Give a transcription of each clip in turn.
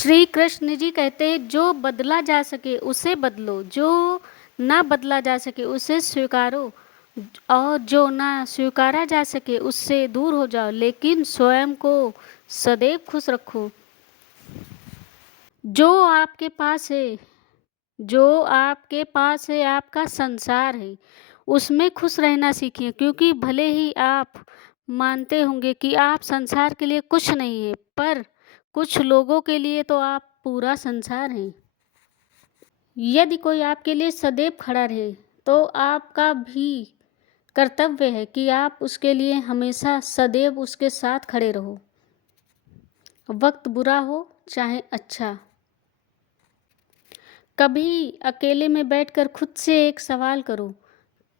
श्री कृष्ण जी कहते हैं जो बदला जा सके उसे बदलो, जो ना बदला जा सके उसे स्वीकारो और जो ना स्वीकारा जा सके उससे दूर हो जाओ, लेकिन स्वयं को सदैव खुश रखो। जो आपके पास है, जो आपके पास है, आपका संसार है, उसमें खुश रहना सीखिए, क्योंकि भले ही आप मानते होंगे कि आप संसार के लिए कुछ नहीं है, पर कुछ लोगों के लिए तो आप पूरा संसार हैं। यदि कोई आपके लिए सदैव खड़ा रहे, तो आपका भी कर्तव्य है कि आप उसके लिए हमेशा सदैव उसके साथ खड़े रहो, वक्त बुरा हो चाहे अच्छा। कभी अकेले में बैठकर खुद से एक सवाल करो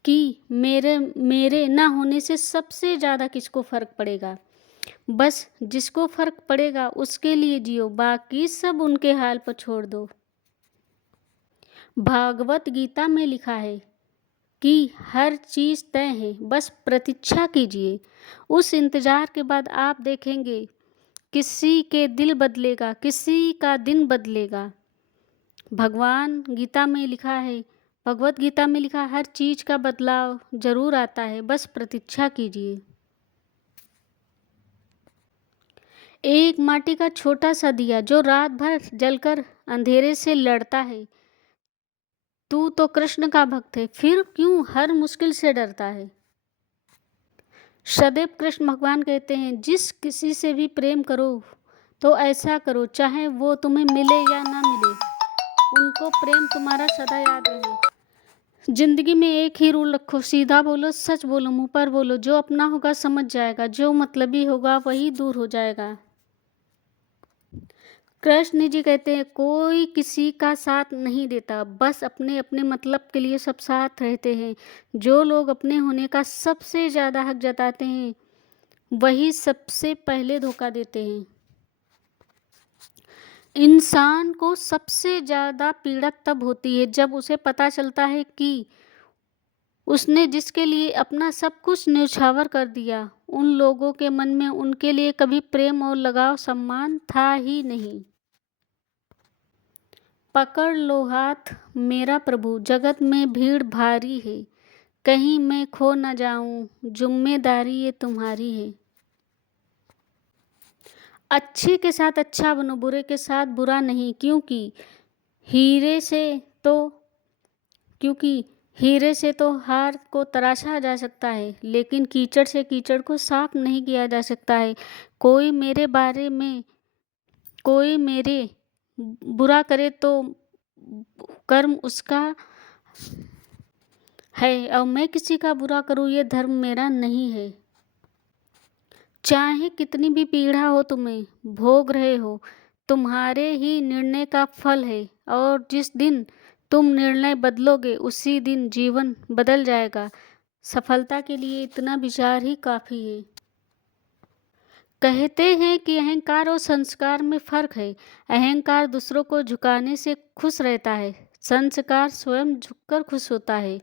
कि मेरे मेरे ना होने से सबसे ज़्यादा किसको फ़र्क पड़ेगा। बस जिसको फ़र्क पड़ेगा उसके लिए जियो, बाकी सब उनके हाल पर छोड़ दो। भागवत गीता में लिखा है कि हर चीज़ तय है, बस प्रतीक्षा कीजिए। उस इंतज़ार के बाद आप देखेंगे किसी के दिल बदलेगा, किसी का दिन बदलेगा। भगवान गीता में लिखा है, भगवत गीता में लिखा हर चीज़ का बदलाव ज़रूर आता है, बस प्रतीक्षा कीजिए। एक माटी का छोटा सा दिया जो रात भर जलकर अंधेरे से लड़ता है। तू तो कृष्ण का भक्त है, फिर क्यों हर मुश्किल से डरता है। सदैव कृष्ण भगवान कहते हैं जिस किसी से भी प्रेम करो तो ऐसा करो, चाहे वो तुम्हें मिले या ना मिले, उनको प्रेम तुम्हारा सदा याद रहे। जिंदगी में एक ही रूल रखो, सीधा बोलो, सच बोलो, मुंह पर बोलो। जो अपना होगा समझ जाएगा, जो मतलबी होगा वही दूर हो जाएगा। कृष्ण जी कहते हैं कोई किसी का साथ नहीं देता, बस अपने अपने मतलब के लिए सब साथ रहते हैं। जो लोग अपने होने का सबसे ज़्यादा हक जताते हैं वही सबसे पहले धोखा देते हैं। इंसान को सबसे ज़्यादा पीड़ा तब होती है जब उसे पता चलता है कि उसने जिसके लिए अपना सब कुछ न्यौछावर कर दिया, उन लोगों के मन में उनके लिए कभी प्रेम और लगाव सम्मान था ही नहीं। पकड़ लो हाथ मेरा प्रभु, जगत में भीड़ भारी है, कहीं मैं खो न जाऊं, जिम्मेदारी ये तुम्हारी है। अच्छे के साथ अच्छा बनो, बुरे के साथ बुरा नहीं, हीरे से तो क्योंकि हीरे से तो हार को तराशा जा सकता है, लेकिन कीचड़ से कीचड़ को साफ नहीं किया जा सकता है। कोई मेरे बारे में कोई मेरे बुरा करे तो कर्म उसका है, और मैं किसी का बुरा करूं ये धर्म मेरा नहीं है। चाहे कितनी भी पीड़ा हो तुम्हें भोग रहे हो, तुम्हारे ही निर्णय का फल है, और जिस दिन तुम निर्णय बदलोगे उसी दिन जीवन बदल जाएगा। सफलता के लिए इतना विचार ही काफ़ी है। कहते हैं कि अहंकार और संस्कार में फर्क है। अहंकार दूसरों को झुकाने से खुश रहता है, संस्कार स्वयं झुककर खुश होता है।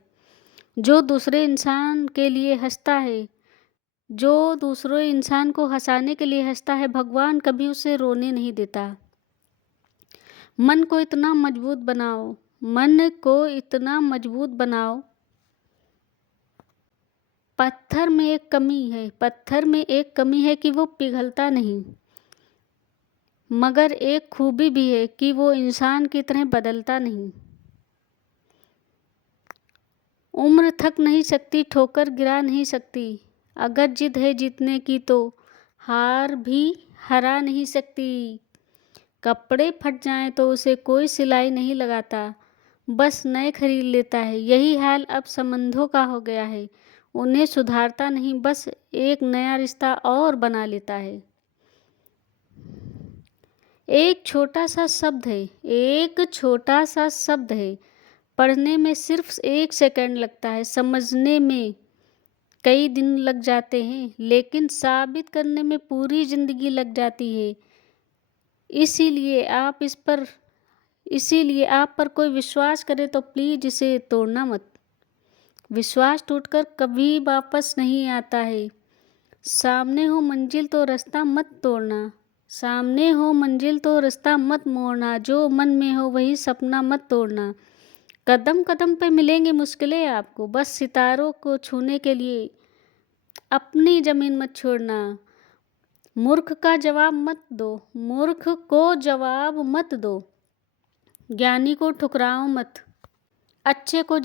जो दूसरे इंसान के लिए हंसता है, जो दूसरे इंसान को हंसाने के लिए हंसता है, भगवान कभी उसे रोने नहीं देता। मन को इतना मजबूत बनाओ, मन को इतना मजबूत बनाओ। पत्थर में एक कमी है, पत्थर में एक कमी है कि वो पिघलता नहीं, मगर एक खूबी भी है कि वो इंसान की तरह बदलता नहीं। उम्र थक नहीं सकती, ठोकर गिरा नहीं सकती, अगर जिद है जीतने की तो हार भी हरा नहीं सकती। कपड़े फट जाएं तो उसे कोई सिलाई नहीं लगाता, बस नए खरीद लेता है। यही हाल अब संबंधों का हो गया है, उन्हें सुधारता नहीं, बस एक नया रिश्ता और बना लेता है। एक छोटा सा शब्द है, एक छोटा सा शब्द है, पढ़ने में सिर्फ 1 सेकंड लगता है, समझने में कई दिन लग जाते हैं, लेकिन साबित करने में पूरी जिंदगी लग जाती है। इसीलिए आप पर कोई विश्वास करे तो प्लीज इसे तोड़ना मत। विश्वास टूटकर कभी वापस नहीं आता है। सामने हो मंजिल तो रास्ता मत तोड़ना। सामने हो मंजिल तो रास्ता मत मोड़ना, जो मन में हो वही सपना मत तोड़ना। कदम कदम पे मिलेंगी मुश्किलें आपको, बस सितारों को छूने के लिए अपनी जमीन मत छोड़ना। मूर्ख का जवाब मत दो, मूर्ख को जवाब मत दो, ज्ञानी को ठुकराओ मत, अच्छे को